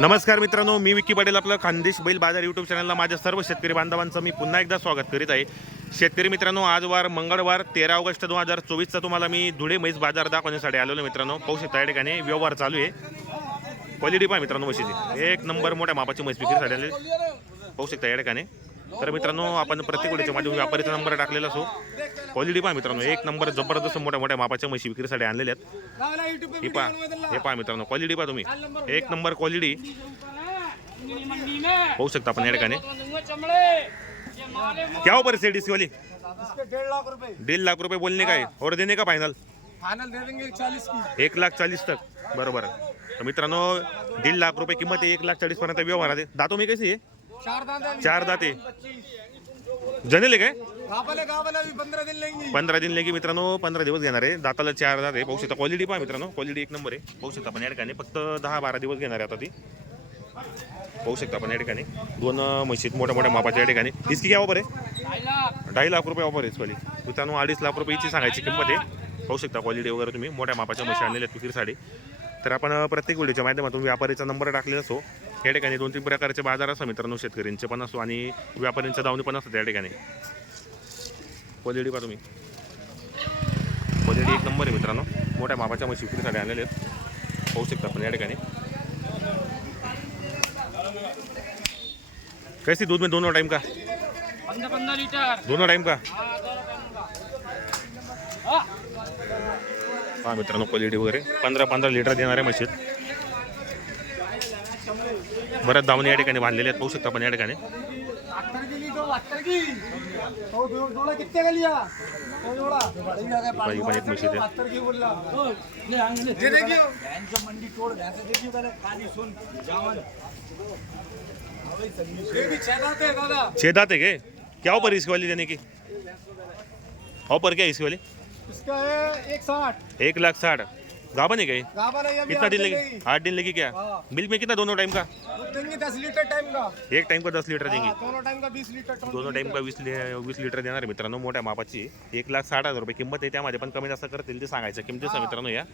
नमस्कार मित्रांनो मी विकी पटेल आपलं खानदेश बैल बाजार यूट्यूब चॅनलला माझ्या सर्व शेतकरी बांधवांचं मी पुन्हा एकदा स्वागत करीत आहे. शेतकरी मित्रांनो आज वार मंगळवार तेरा ऑगस्ट दोन हजार चोवीसचा तुम्हाला मी धुळे म्हैस बाजार दाखवण्यासाठी आलेलो आहे मित्रांनो. पाहू शकता या ठिकाणी व्यवहार चालू आहे. क्वालिटी पहा मित्रांनो म्हशीची एक नंबर मोठ्या मापाची म्हैस विक्रीसाठी आलेली पाहू शकता या ठिकाणी. तर मित्रांनो आपण प्रत्येक वेळेच्या माझ्या व्यापारीचा नंबर टाकलेला असो. क्वालिटी पहा मित्रांनो एक नंबर जबरदस्त मोठ्या मोठ्या मापाच्या म्हशी विक्रीसाठी आणलेल्या आहेत. हे पहा हे पहा मित्रांनो क्वालिटी पहा तुम्ही. एक नंबर क्वालिटी पाहू शकता आपण या ठिकाणी. क्या हो परिस्थिती इसकी वाली? इसके डेढ़ लाख रुपए दीड लाख रुपये बोलने का है. और देने का फायनल फाइनल दे देंगे चालीस की. एक लाख चाळीस तक. बरोबर. तर मित्रांनो दीड लाख रुपये किंमत आहे एक लाख चाळीस पर्यंत व्यवहार आहे. दातो मी कशी आहे? चार दांत जनेले काय? गावले गावले दिन लेंगे. पंधरा दिन लेगी मित्रांनो पंधरा दिवस घेणार आहे. दाताला चार दात आहे. पाहू शकता क्वालिटी पहा मित्रांनो. क्वालिटी एक नंबर आहे. पाहू शकता आपण या ठिकाणी. फक्त दहा बारा दिवस घेणार आहे आता ती. पाहू शकता आपण या ठिकाणी. दोन म्हशीत मोठ्या मोठ्या मापाच्या या ठिकाणी. इसकी काय ऑफर आहे? ढाई लाख रुपये ऑफर आहे इसवाली. मित्रांनो अडीच लाख रुपयाची सांगायची किंमत आहे. पाहू शकता क्वालिटी वगैरे तुम्ही. मोठ्या मापाच्या म्हशी आणलेल्या आहेत विक्रीसाठी तर आपण प्रत्येक व्हिडिओच्या माध्यमातून व्यापारीचा नंबर टाकलेला असो या ठिकाणी दोन तीन प्रकारचे बाजार असतात मित्रांनो शेतकऱ्यांचे पण असो आणि व्यापाऱ्यांच्या दावणी पण असतात या ठिकाणी. क्वालिटी पहा तुम्ही. क्वालिटी एक नंबर आहे मित्रांनो. मोठ्या मापाच्या म्हशी विक्रीसाठी आणलेले आहेत. पाहू शकता आपण या ठिकाणी. कैसी दूध में दोनों टाइम का? पंद्रह पंद्रह लीटर. दोनों टाइम का? पहा मित्रांनो क्वालिटी वगैरे. पंधरा पंधरा लिटर देणाऱ्या म्हशीत. बऱ्याच दावणी या ठिकाणी बांधलेले आहेत. पाहू शकता आपण या ठिकाणी. अट्टर पण एक म्हशी आहे अट्टर है क्या ऑफर इसकी वाली देने की? ऑफर क्या इसकी वाली इसका है एक साठ। एक लाख साठ। गाभन है क्या ये? गावल है ये भी कितना दिन लगी। आठ दिन लगी क्या। मिल्क में कितना? दोनों टाइम का? देंगे दस लीटर टाइम का। एक टाइम का दस लिटर देंगी। दोनों टाइम का बीस लीटर दोनों टाइम का वीस वीस लिटर देणार मित्रांनो मोठ्या मापाची. एक लाख साठ हजार रुपये किंमत आहे त्यामध्ये पण कमी जास्त करतील ते सांगायचं. किमतीचं मित्रांनो या.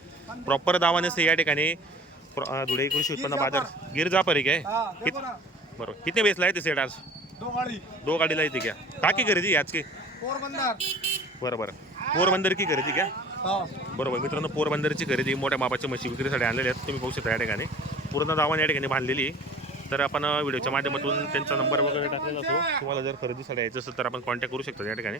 प्रॉपर दावाने या ठिकाणी धुळे कृषी उत्पन्न बाजार. गिर जापर आहे काय? बरोबर. किती वेचला आहे ते सेट आज? दो गाड़ी. दो गाडीला येते क्या? काकी खरेदी आज की? बरोबर पोरबंदर की खरेदी क्या हाँ. बरोबर मित्रांनो पोरबंदरची खरेदी मोठ्या मापाच्या म्हशी विक्रीसाठी आणलेल्या आहेत. तुम्ही पाहू शकता या ठिकाणी. पूर्ण दावा या ठिकाणी बांधलेली तर आपण व्हिडिओच्या माध्यमातून त्यांचा नंबर वगैरे टाकलेला असो तुम्हाला जर खरेदीसाठी यायचं असेल तर आपण कॉन्टॅक्ट करू शकता या ठिकाणी.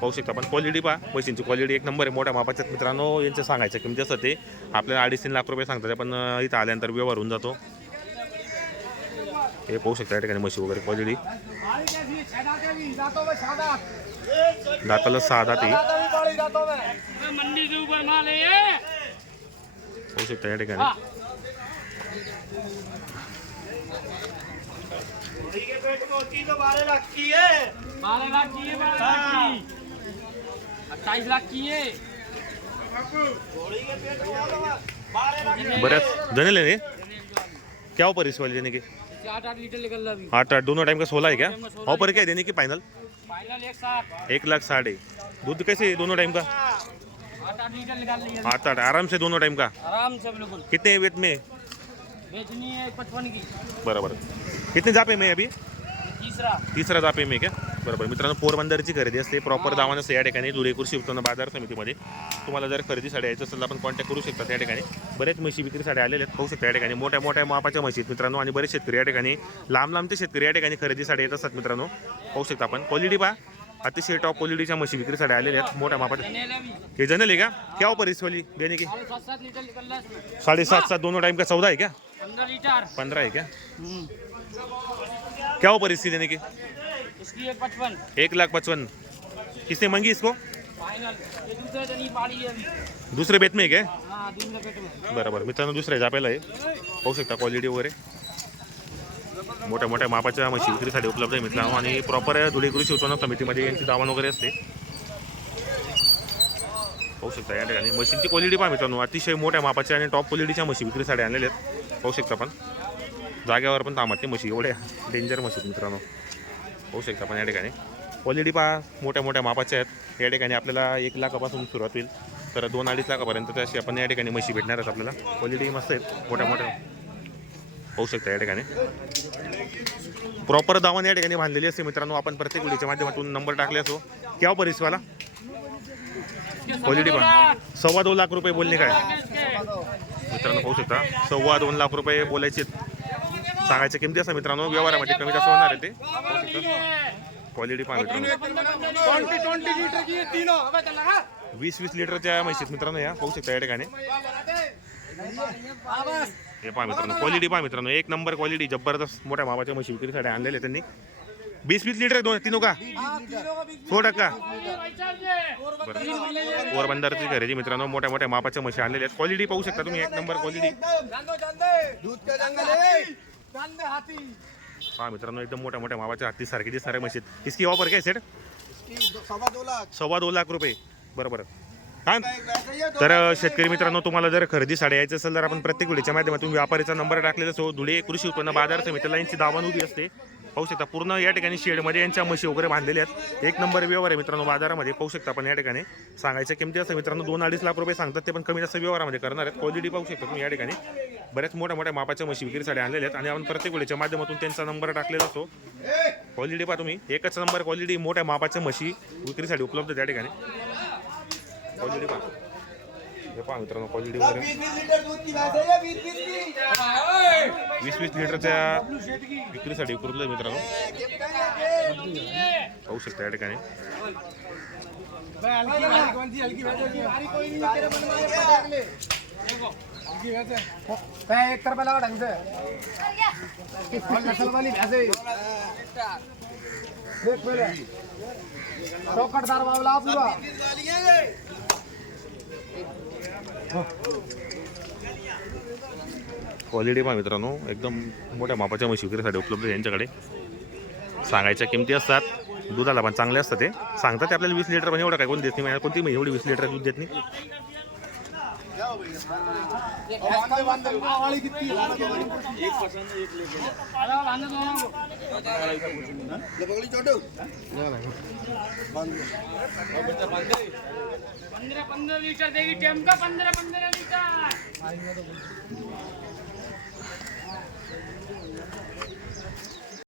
पाहू शकता आपण क्वालिटी पहा. पैशांची क्वालिटी एक नंबर आहे. मोठ्या मापाच्यात मित्रांनो यांचं सांगायचं किमती असतं ते आपल्याला अडीच तीन लाख रुपये सांगतात. आपण इथं आल्यानंतर व्यवहार होऊन जातो. हे पाहू शकता या ठिकाणी म्हशी वगैरे क्वालिटी दाताला सहा दाती पाहू शकता या ठिकाणी. अट्ठाईस लाख की है बऱ्याच जणेले रे. क्या ऑफर इस वाली देने की? आठ आठ लीटर निकल रहा आठ आठ दोनों टाइम का सोलह है क्या? ऑफ़र क्या है देने की फाइनल फाइनल एक लाख साठ दूध कैसे दोनों टाइम का? आठ आठ आराम से दोनों टाइम का? आराम से बिल्कुल। कितने वेट में? बेचनी है पचपन की। बराबर। कितने जापे में अभी? तीसरा। तीसरा जापे में क्या? बरोबर. मित्रांनो पोरबंदरची खरेदी असते. प्रॉपर दावानं असते या ठिकाणी कृषी उत्पन्न बाजार समितीमध्ये. तुम्हाला जर खरेदीसाठी यायचं असेल तर आपण कॉन्टॅक्ट करू शकता त्या ठिकाणी. बरेच म्हशी विक्रीसाठी आलेले आहेत. पाहू शकता या ठिकाणी. मोठ्या मोठ्या मापाच्या म्हशी आहेत मित्रांनो आणि बरेच शेतकरी या ठिकाणी लांब लांबचे शेतकरी या ठिकाणी खरेदीसाठी येत असतात मित्रांनो. पाहू शकता आपण. क्वालिटी पहा. अतिशय टॉप क्वालिटीच्या म्हशी विक्रीसाठी आलेल्या आहेत. मोठ्या भी हे जनल है क्या क्या इस वाली? देने की? साढ़े सात दोनों टाइम का? चौदह है क्या पंद्रह लीटर. पंद्रह है क्या इसकी देने की? इसकी है पचपन। एक लाख पचपन। किसने मांगी इसको? दूसरे बेत में है क्या? हाँ बरोबर। मित्रांनो दुसऱ्या जापेला आहे. पाहू शकता क्वालिटी वगैरे. मोठ्या मोठ्या मापाच्या म्हशी विक्रीसाठी उपलब्ध आहे मित्रांनो. आणि प्रॉपर धुळे कृषी उत्पन्न समितीमध्ये यांची दावण वगैरे असते. पाहू शकता या ठिकाणी. म्हशींची क्वालिटी पहा मित्रांनो. अतिशय मोठ्या मापाच्या आणि टॉप क्वालिटीच्या म्हशी विक्रीसाठी आणलेल्या आहेत. पाहू शकता आपण. जाग्यावर पण थांबत नाही म्हशी एवढ्या डेंजर आहेत मित्रांनो. होऊ शकता आपण या ठिकाणी. क्वालिटी पहा मोठ्या मोठ्या मापाच्या आहेत. या ठिकाणी आपल्याला एक लाखापासून सुरुवात होईल. तर दोन अडीच लाखापर्यंत अशी आपण या ठिकाणी म्हशी भेटणार आहेत आपल्याला. क्वालिटी मस्त आहेत. मोठ्या मोठ्या होऊ शकता या ठिकाणी. प्रॉपर दावण या ठिकाणी बांधलेली असते मित्रांनो. आपण प्रत्येक व्हिडिओच्या माध्यमातून नंबर टाकले असो. केव्हा परिसवाला क्वालिटी पण सव्वा दोन लाख रुपये बोलणे काय? मित्रांनो पाहू शकता. सव्वा दोन लाख रुपये बोलायचे सांगायच्या किमती असं मित्रांनो व्यवहारामध्ये कमी जास्त होणार आहे ते. क्वालिटी पहा मित्रांनो. ट्वेंटी ट्वेंटी लीटर की ये तीनों अबे चल लगा वीस वीस लिटरच्या म्हशीत मित्रांनो या. पाहू शकता या ठिकाणी. हाँ बस हे पहा मित्रांनो क्वालिटी पहा मित्रांनो. एक नंबर क्वालिटी जबरदस्त मोठ्या मापाच्या म्हशी विक्रीसाठी आणलेले त्यांनी. वीस वीस लिटर दोन तीन का? हाँ का? बीच सो टक्का. पोरबंदरची खरेदी मित्रांनो मोठ्या मोठ्या मापाच्या म्हशी आणलेल्या आहेत. क्वालिटी पाहू शकता तुम्ही एक नंबर क्वालिटी है मित्रांनो एकदम मोठ्या मोठ्या मापाच्या हत्ती सारखी दिसणाऱ्या म्हशीत इसकी ऑफर काय सेट सवा दो लाख. सव्वा दोन लाख रुपये. बरोबर दो तर शेतकरी मित्रांनो तुम्हाला जर खरेदीसाठी यायचं असेल तर आपण प्रत्येक व्हिडिओच्या माध्यमातून व्यापारीचा नंबर टाकलेला असो धुळे कृषी उत्पन्न बाजार समितीला यांची दाबान उभी असते. पाहू शकता पूर्ण या ठिकाणी शेडमध्ये यांच्या म्हशी वगैरे बांधलेल्या आहेत. एक नंबर व्यवहार आहे मित्रांनो बाजारामध्ये. पाहू शकता आपण या ठिकाणी. सांगायच्या किमती असं मित्रांनो दोन अडीच लाख रुपये सांगतात ते पण कमी जास्त व्यवहारामध्ये करणार आहेत. क्वालिटी पाहू शकता तुम्ही या ठिकाणी. बऱ्याच मोठ्या मोठ्या मापाच्या म्हशी विक्रीसाठी आणलेल्या आहेत आणि आपण प्रत्येक वेळेच्या माध्यमातून त्यांचा नंबर टाकलेला असतो. क्वालिटी पहा तुम्ही. एकच नंबर क्वालिटी मोठ्या मापाच्या म्हशी विक्रीसाठी उपलब्ध त्या ठिकाणी. क्वालिटी पहा. हे पहा मित्रांनो क्वालिटी वगैरे वीस वीस लिटरच्या विक्रीसाठी उपलब्ध आहे मित्रांनो. पाहू शकता या ठिकाणी. भैंस एक तरफ लगा ढंग से देख पहले. चौकटदार बावला पूरा क्वालिटी पहा मित्रांनो एकदम मोठ्या मापाच्या म्हशी विक्रीसाठी उपलब्ध आहे यांच्याकडे. सांगायच्या किमती असतात दुधाला पण चांगले असतात ते. सांगतात ते आपल्याला वीस लिटर पण एवढं काय कोण देत नाही कोणती एवढी वीस लिटर दूध देत नाही. बांधे बांधे वाली कितनी पंद्रह पंद्रह लीटर देगी टेम का पंद्रह पंद्रह लीटर